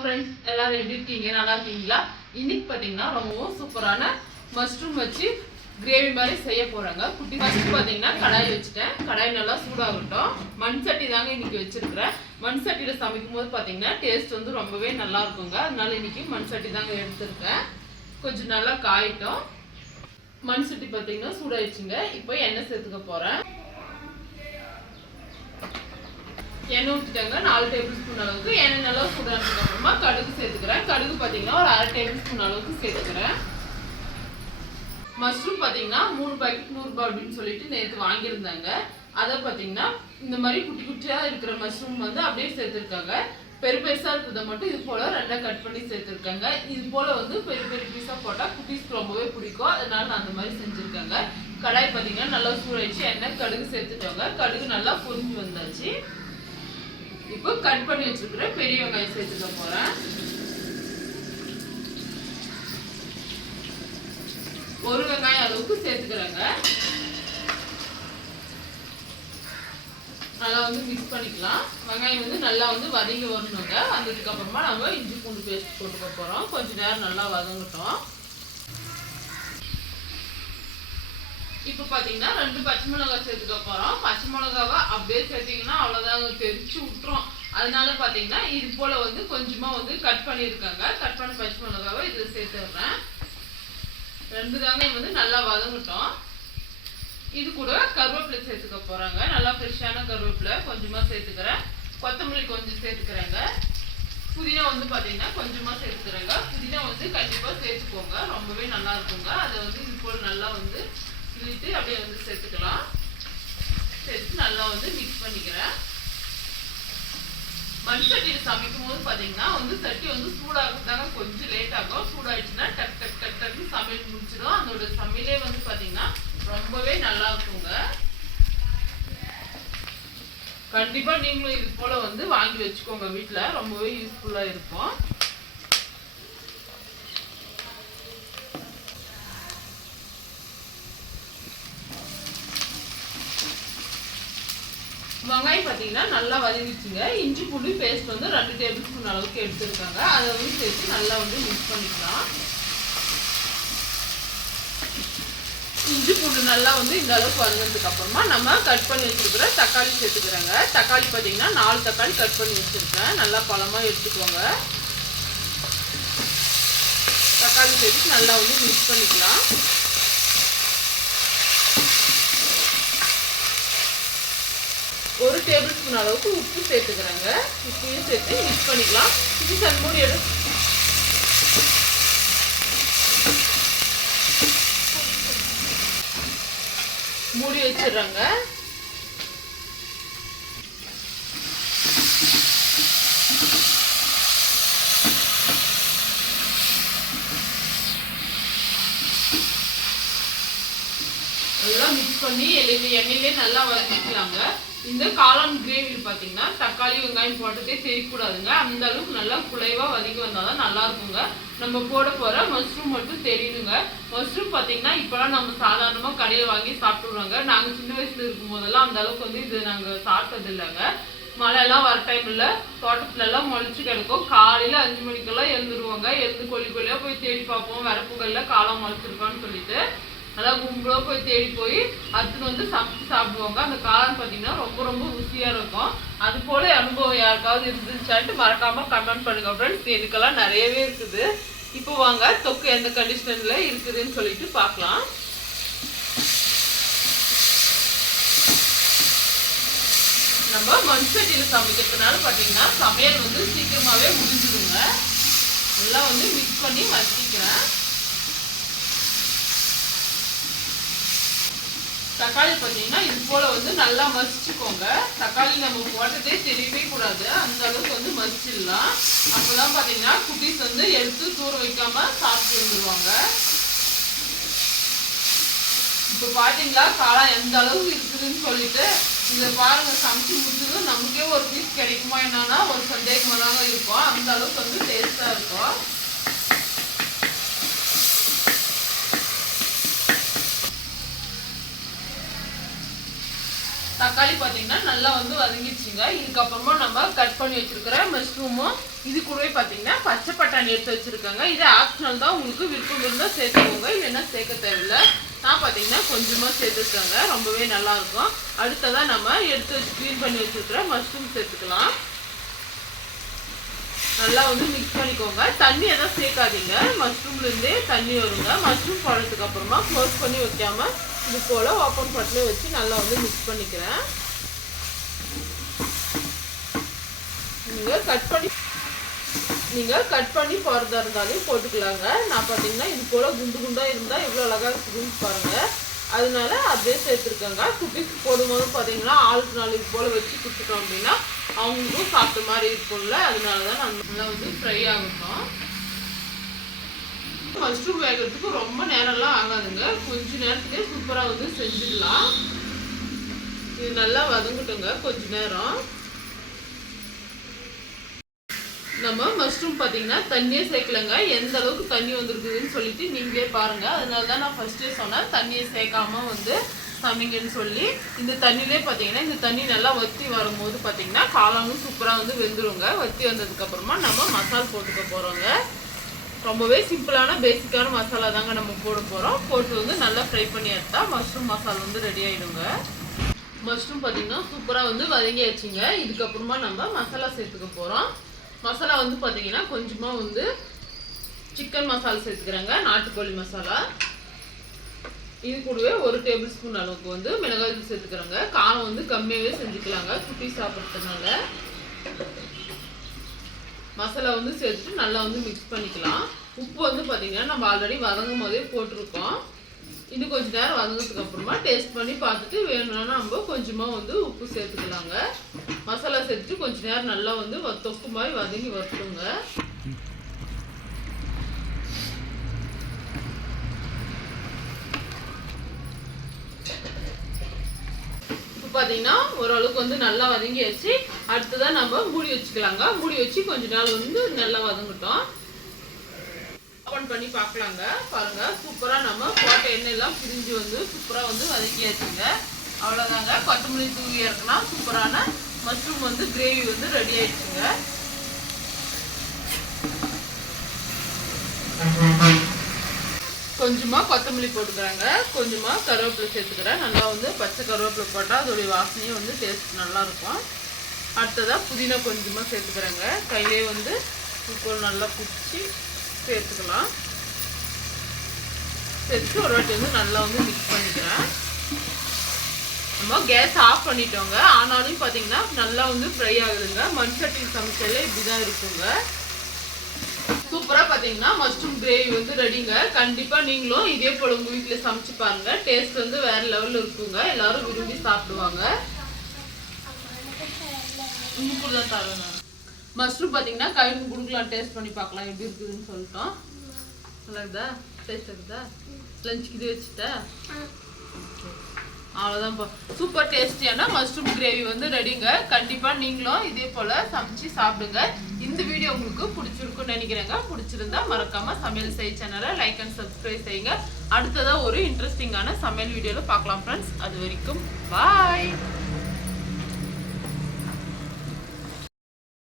Friends எல்லாரும் எப்படி இருக்கீங்க? நல்லா இருக்கீங்களா? இன்னைக்கு பார்த்தீங்கன்னா ரொம்பவும் சூப்பரான மஷ்ரூம் வச்சு கிரேவி மாதிரி செய்ய போறாங்க. குட்டி ஃபர்ஸ்ட் பார்த்தீங்கன்னா கடாய் வச்சுட்டேன். கடாய் நல்லா சூடாகட்டும். மண் சட்டி தாங்க இன்னைக்கு வச்சிருக்கிறேன். மண் சட்டியில சமைக்கும் போது பார்த்தீங்கன்னா டேஸ்ட் வந்து ரொம்பவே நல்லா இருக்குங்க. அதனால இன்னைக்கு மண் சட்டி தாங்க எடுத்திருக்கேன். கொஞ்சம் நல்லா காயிட்டும். மண் சட்டி பார்த்தீங்கன்னா சூடாயிடுச்சுங்க. இப்போ எண்ணெய் சேர்த்துக்க போறேன். எண்ணெய் ஊற்றிட்டாங்க நாலு டேபிள் ஸ்பூன் அளவுக்கு. எண்ணெய் நல்லா சூடாக அப்புறமா கடுகு சேர்த்துக்கிறேன். கடுகு பார்த்தீங்கன்னா ஒரு அரை டேபிள் ஸ்பூன் அளவுக்கு சேர்த்துக்கிறேன். மஷ்ரூம் பார்த்தீங்கன்னா மூணு பாக்கெட் நூறுபா அப்படின்னு சொல்லிட்டு நேற்று வாங்கியிருந்தாங்க. அதை பார்த்தீங்கன்னா இந்த மாதிரி குட்டி குட்டியாக இருக்கிற மஷ்ரூம் வந்து அப்படியே சேர்த்துருக்காங்க. பெரு பெருசாக இருக்கிறத மட்டும் இது போல் ரெண்டாக கட் பண்ணி சேர்த்துருக்காங்க. இது போல் வந்து பெரிய பெரிய பீஸாக போட்டால் குட்டீஸ்க்கு ரொம்பவே பிடிக்கும். அதனால நான் அந்த மாதிரி செஞ்சுருக்காங்க. கடாய் பார்த்தீங்கன்னா நல்லா சூடாயிடுச்சு. எண்ணெய் கடுகு சேர்த்துட்டோங்க. கடுகு நல்லா பொரிஞ்சு வந்தாச்சு. இப்போ கட் பண்ணி வச்சிருக்கிற பெரிய வெங்காயம் சேர்த்துக்க போறேன். ஒரு வெங்காயம் அளவுக்கு சேர்த்துக்கிறேங்க. நல்லா வந்து மிக்ஸ் பண்ணிக்கலாம். வெங்காயம் வந்து நல்லா வந்து வதங்கி வரணுங்க. வந்ததுக்கு அப்புறமா நம்ம இஞ்சி பூண்டு பேஸ்ட் போட்டுக்க போறோம். கொஞ்சம் நேரம் நல்லா வதங்கட்டும். இப்போ பார்த்தீங்கன்னா ரெண்டு பச்சை மிளகாய் சேர்த்துக்க போகிறோம் பச்சை மிளகாவை அப்படியே சேர்த்தீங்கன்னா அவ்வளோதாங்க தெரிச்சு விட்டுரும் அதனால பார்த்தீங்கன்னா இது போல் வந்து கொஞ்சமாக வந்து கட் பண்ணியிருக்காங்க. கட் பண்ண பச்சை மிளகாவை இதில் சேர்த்துடுறேன். ரெண்டு தாங்க வந்து நல்லா வதங்கட்டும். இது கூட கருவேப்பிலை சேர்த்துக்க போகிறாங்க நல்லா ஃப்ரெஷ்ஷான கருவேப்பிலை கொஞ்சமாக சேர்த்துக்கிறேன். கொத்தமல்லி கொஞ்சம் சேர்த்துக்கிறேங்க. புதினா வந்து பார்த்தீங்கன்னா கொஞ்சமாக சேர்த்துக்கிறேங்க. புதினா வந்து கண்டிப்பாக சேர்த்துக்கோங்க. ரொம்பவே நல்லா இருக்குங்க. அதை வந்து இது போல் நல்லா வந்து சொல்லிட்டு அப்படியே வந்து சேர்த்துக்கலாம். சேர்த்து நல்லா வந்து மிக்ஸ் பண்ணிக்கிறேன். மண் சட்டியில் சமைக்கும் போது பார்த்தீங்கன்னா வந்து சட்டி வந்து சூடாகிறதுக்காக கொஞ்சம் லேட் ஆகும். சூடாயிடுச்சுன்னா டக் டக் டக் டக்குன்னு சமையல் முடிச்சிடும். அதோட சமையலே வந்து பார்த்தீங்கன்னா ரொம்பவே நல்லா இருக்குங்க. கண்டிப்பாக நீங்களும் இது போல் வந்து வாங்கி வச்சுக்கோங்க வீட்டில் ரொம்பவே யூஸ்ஃபுல்லாக இருக்கும் வெங்காயம் பார்த்தீங்கன்னா நல்லா வதங்கிச்சுங்க இஞ்சி பூண்டு பேஸ்ட் வந்து ரெண்டு டேபிள் ஸ்பூன் அளவுக்கு எடுத்துருக்காங்க. அதை வந்து சேர்த்து நல்லா வந்து மிக்ஸ் பண்ணிக்கலாம். இஞ்சி பூண்டு நல்லா வந்து இந்த அளவுக்கு வந்ததுக்கு அப்புறமா நம்ம கட் பண்ணி வச்சிருக்கிற தக்காளி சேர்த்துக்கிறேங்க. தக்காளி பார்த்தீங்கன்னா நாலு தக்காளி கட் பண்ணி வச்சுருக்கேன். நல்லா பழமாக எடுத்துக்கோங்க. தக்காளி சேர்த்து நல்லா வந்து மிக்ஸ் பண்ணிக்கலாம். ஒரு டேபிள் ஸ்பூன் அளவுக்கு உப்பு சேர்த்துக்கிறாங்க. உப்பையும் சேர்த்து மிக்ஸ் பண்ணிக்கலாம். இது சன்மூடி எடு மூடி வச்சிடுறாங்க. அதெல்லாம் மிக்ஸ் பண்ணி எல்லாமே எண்ணெயிலே நல்லா வதக்கிக்கலாங்க. இந்த காளான் கிரேவி பார்த்தீங்கன்னா தக்காளி வெங்காயம் போட்டதே தெரியக்கூடாதுங்க. அந்த அளவுக்கு நல்லா குலைவா வதக்கி வந்தாதான் நல்லா இருக்குங்க. நம்ம போட போற மஷ்ரூம் மட்டும் தெரியணுங்க மஷ்ரூம் பார்த்தீங்கன்னா இப்போலாம் நம்ம சாதாரணமாக கடையில் வாங்கி சாப்பிட்டுருவாங்க நாங்கள் சின்ன வயசுல இருக்கும் போதெல்லாம் அந்த அளவுக்கு வந்து இது நாங்கள் சாப்பிட்டது இல்லைங்க மழையெல்லாம் வர டைம்ல தோட்டத்துலலாம் முளைச்சி கிடக்கும். காலையில அஞ்சு மணிக்கெல்லாம் எழுந்துருவாங்க. எழுந்து கொல்லி கொல்லியாக போய் தேடி பார்ப்போம். வரப்புகளில் காலம் முளைச்சிருக்கான்னு சொல்லிட்டு. அதான் கும்பலோ போய் தேடி போய் அத்துன்னு வந்து சமைச்சு சாப்பிடுவாங்க. அந்த காளான் பார்த்தீங்கன்னா ரொம்ப ரொம்ப ருசியாக இருக்கும். அது போல அனுபவம் யாருக்காவது இருந்துச்சான்ட்டு மறக்காமல் கமெண்ட் பண்ணுங்க ஃப்ரெண்ட்ஸ் இதுக்கெல்லாம் நிறையவே இருக்குது. இப்போ வாங்க தொக்கு எந்த கண்டிஷனில் இருக்குதுன்னு சொல்லிட்டு பார்க்கலாம். நம்ம மண் சட்டியில் சமைக்கிறதுனால பார்த்தீங்கன்னா சமையல் வந்து சீக்கிரமாகவே முடிஞ்சிடுங்க நல்லா வந்து மிக்ஸ் பண்ணி வச்சிக்கிறேன். தக்காளி பார்த்தீங்கன்னா இது போல வந்து நல்லா மசிச்சுக்கோங்க. தக்காளி நம்ம போட்டதே தெரியவே கூடாது. அந்த அளவுக்கு வந்து மசிச்சிடலாம். அப்போதான் பார்த்தீங்கன்னா குட்டீஸ் வந்து எடுத்து தூர வைக்காம சாப்பிட்டு வந்துடுவாங்க இப்போ பார்த்தீங்களா காளான் எந்த அளவுக்கு இருக்குதுன்னு சொல்லிட்டு இதை பாருங்க சமைச்சு முடிச்சதும் நமக்கே ஒரு பீஸ் கிடைக்குமா என்னன்னா ஒரு சந்தேகமாக தாங்க இருக்கும். அந்த அளவுக்கு வந்து டேஸ்டாக இருக்கும். தக்காளி பார்த்தீங்கன்னா நல்லா வந்து வதங்கிடுச்சுங்க. இதுக்கப்புறமா நம்ம கட் பண்ணி வச்சிருக்கிற மஷ்ரூமும் இது கூடவே பார்த்தீங்கன்னா பச்சை பட்டாணி எடுத்து வச்சிருக்காங்க. இது ஆப்ஷனல் தான். உங்களுக்கு விருப்பம் இருந்தால் சேர்த்துக்கோங்க. இல்லைன்னா சேர்க்க தேவையில்லை. நான் பார்த்தீங்கன்னா கொஞ்சமாக சேர்த்துருக்காங்க ரொம்பவே நல்லா இருக்கும். நம்ம எடுத்து வச்சு க்ளீன் பண்ணி வச்சுருக்கிற மஷ்ரூம் சேர்த்துக்கலாம். நல்லா வந்து மிக்ஸ் பண்ணிக்கோங்க. தண்ணி எதாவது சேர்க்காதீங்க. மஷ்ரூம்ல இருந்தே தண்ணி வருங்க. மஷ்ரூம் போடுறதுக்கு அப்புறமா க்ளோஸ் பண்ணி வைக்காம இது போல் ஓப்பன் பட்டிலே வச்சு நல்லா வந்து மிக்ஸ் பண்ணிக்கிறேன். நீங்கள் கட் பண்ணி நீங்கள் கட் பண்ணி போகிறதா இருந்தாலும் போட்டுக்கலாங்க. நான் பார்த்தீங்கன்னா இது போல் குண்டு குண்டாக இருந்தால் எவ்வளோ அழகாக இருக்குதுன்னு பாருங்கள் அதனால அப்படியே சேர்த்துருக்கேங்க. குட்டிக்கு போடும்போது பார்த்தீங்கன்னா ஆளுக்கு நாலு இது போல் வச்சு கொடுத்துட்டோம் அப்படின்னா அவங்களுக்கும் சாப்பிட்ட மாதிரி இருக்கும்ல. அதனால தான் நல்லா வந்து ஃப்ரை ஆகட்டும். மஷ்ரூம் வேகிறதுக்கு ரொம்ப நேரம்லாம் ஆகாதுங்க. கொஞ்ச நேரத்துலேயே சூப்பராக வந்து செஞ்சிடலாம் இது நல்லா வதங்கட்டுங்க கொஞ்ச நேரம். நம்ம மஷ்ரூம் பார்த்தீங்கன்னா தண்ணியே சேர்க்கலங்க. எந்த அளவுக்கு தண்ணி வந்துருக்குதுன்னு சொல்லிட்டு நீங்களே பாருங்க. அதனால தான் நான் ஃபர்ஸ்ட்டே சொன்னேன் தண்ணியை சேர்க்காம வந்து சமைங்கன்னு சொல்லி. இந்த தண்ணியிலே பார்த்தீங்கன்னா இந்த தண்ணி நல்லா வத்தி வரும்போது பார்த்தீங்கன்னா காளானும் சூப்பராக வந்து வெந்துருங்க. வத்தி வந்ததுக்கப்புறமா நம்ம மசால் போட்டுக்க போகிறோங்க ரொம்பவே சிம்பிளான பேசிக்கான மசாலா தாங்க நம்ம போட போகிறோம் போட்டு வந்து நல்லா ஃப்ரை பண்ணி எடுத்தால் மஷ்ரூம் மசாலா வந்து ரெடி ஆகிடுங்க மஷ்ரூம் பார்த்திங்கன்னா சூப்பராக வந்து வதங்கியாச்சுங்க. இதுக்கப்புறமா நம்ம மசாலா சேர்த்துக்க போகிறோம் மசாலா வந்து பார்த்தீங்கன்னா கொஞ்சமாக வந்து சிக்கன் மசாலா சேர்த்துக்கிறேங்க. நாட்டுக்கோழி மசாலா இது கூடவே ஒரு டேபிள் ஸ்பூன் அளவுக்கு வந்து மிளகாய் தூள் காரம் வந்து கம்மியாகவே செஞ்சுக்கலாங்க. குட்டி சாப்பிட்றதுனால. மசாலா வந்து சேர்த்துட்டு நல்லா வந்து மிக்ஸ் பண்ணிக்கலாம். உப்பு வந்து பார்த்தீங்கன்னா நம்ம ஆல்ரெடி வதங்கும் போதே போட்டிருக்கோம். இது கொஞ்ச நேரம் வதங்கினதுக்கு அப்புறமா டேஸ்ட் பண்ணி பார்த்துட்டு வேணும்னா நம்ம கொஞ்சமாக வந்து உப்பு சேர்த்துக்கலாங்க. மசாலா சேர்த்துட்டு கொஞ்ச நேரம் நல்லா வந்து வ- தொக்கு மாதிரி வதங்கி வரட்டுங்க. பார்த்தீங்கன்னா ஓரளவுக்கு வந்து நல்லா வதங்கியாச்சு. அடுத்ததான் நம்ம மூடி வச்சுக்கலாங்க. மூடி வச்சு கொஞ்ச நாள் வந்து நல்லா வதங்கட்டும். ஓப்பன் பண்ணி பார்க்கலாங்க. பாருங்க சூப்பராக நம்ம போட்ட எண்ணெய் எல்லாம் பிரிஞ்சு வந்து சூப்பராக வந்து வதக்கியாச்சுங்க அவ்வளோதாங்க கொத்தமல்லி தூவி இறக்குனா சூப்பரான மஷ்ரூம் வந்து கிரேவி வந்து ரெடி ஆயிடுச்சுங்க. கொஞ்சமாக கொத்தமல்லி போட்டுக்கிறாங்க. கொஞ்சமாக கருவேப்பிலை சேர்த்துக்கிறேன். நல்லா வந்து பச்சை கருவேப்பிலை போட்டால் அதோடைய வாசனையும் வந்து டேஸ்ட் நல்லாயிருக்கும் அடுத்ததாக புதினா கொஞ்சமாக சேர்த்துக்கிறேங்க. கையிலே வந்து இப்போ நல்லா பிடிச்சி சேர்த்துக்கலாம். சேர்த்து ஒரு வாட்டி வந்து நல்லா வந்து மிக்ஸ் பண்ணிக்கிறேன். நம்ம கேஸ் ஆஃப் பண்ணிட்டோங்க. ஆனாலும் பார்த்தீங்கன்னா நல்லா வந்து ஃப்ரை ஆகுதுங்க. மண் சட்டி சமைச்சல இப்படி தான் இருக்குங்க. சூப்பரா பாத்தீங்கன்னா மஷ்ரூம் கிரேவி வந்து ரெடிங்க கண்டிப்பா நீங்களும் இதே போல உங்க வீட்ல சமைச்சு பாருங்க. டேஸ்ட் வந்து வேற லெவல்ல இருக்குங்க. எல்லாரும் விரும்பி சாப்பிடுவாங்க. உங்களுக்கு தான் தரேன் நான். மஷ்ரூம் பாத்தீங்கன்னா கைக்கு கொடுக்கலாம் டேஸ்ட் பண்ணி பார்க்கலாம். எப்படி இருக்குதுன்னு சொல்லிட்டோம். நல்லா இருக்குதா? டேஸ்ட் இருக்குதா லஞ்சுக்கு இது வச்சுட்டா? அவ்வளோதான்ப்பா சூப்பர் டேஸ்டியான மஷ்ரூம் கிரேவி வந்து ரெடிங்க கண்டிப்பாக நீங்களும் இதே போல் சமைச்சு சாப்பிடுங்க. இந்த வீடியோ உங்களுக்கு பிடிச்சிருக்குன்னு நினைக்கிறேங்க. பிடிச்சிருந்தா மறக்காம சமையல் செய் சேனலை லைக் அண்ட் சப்ஸ்கிரைப் செய்யுங்க. அடுத்ததாக ஒரு இன்ட்ரெஸ்டிங்கான சமையல் வீடியோவில் பார்க்கலாம் ஃப்ரெண்ட்ஸ் அது வரைக்கும் பாய்